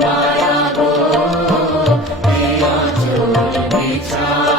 মায়া গো প্রিয়া চোর বিচার।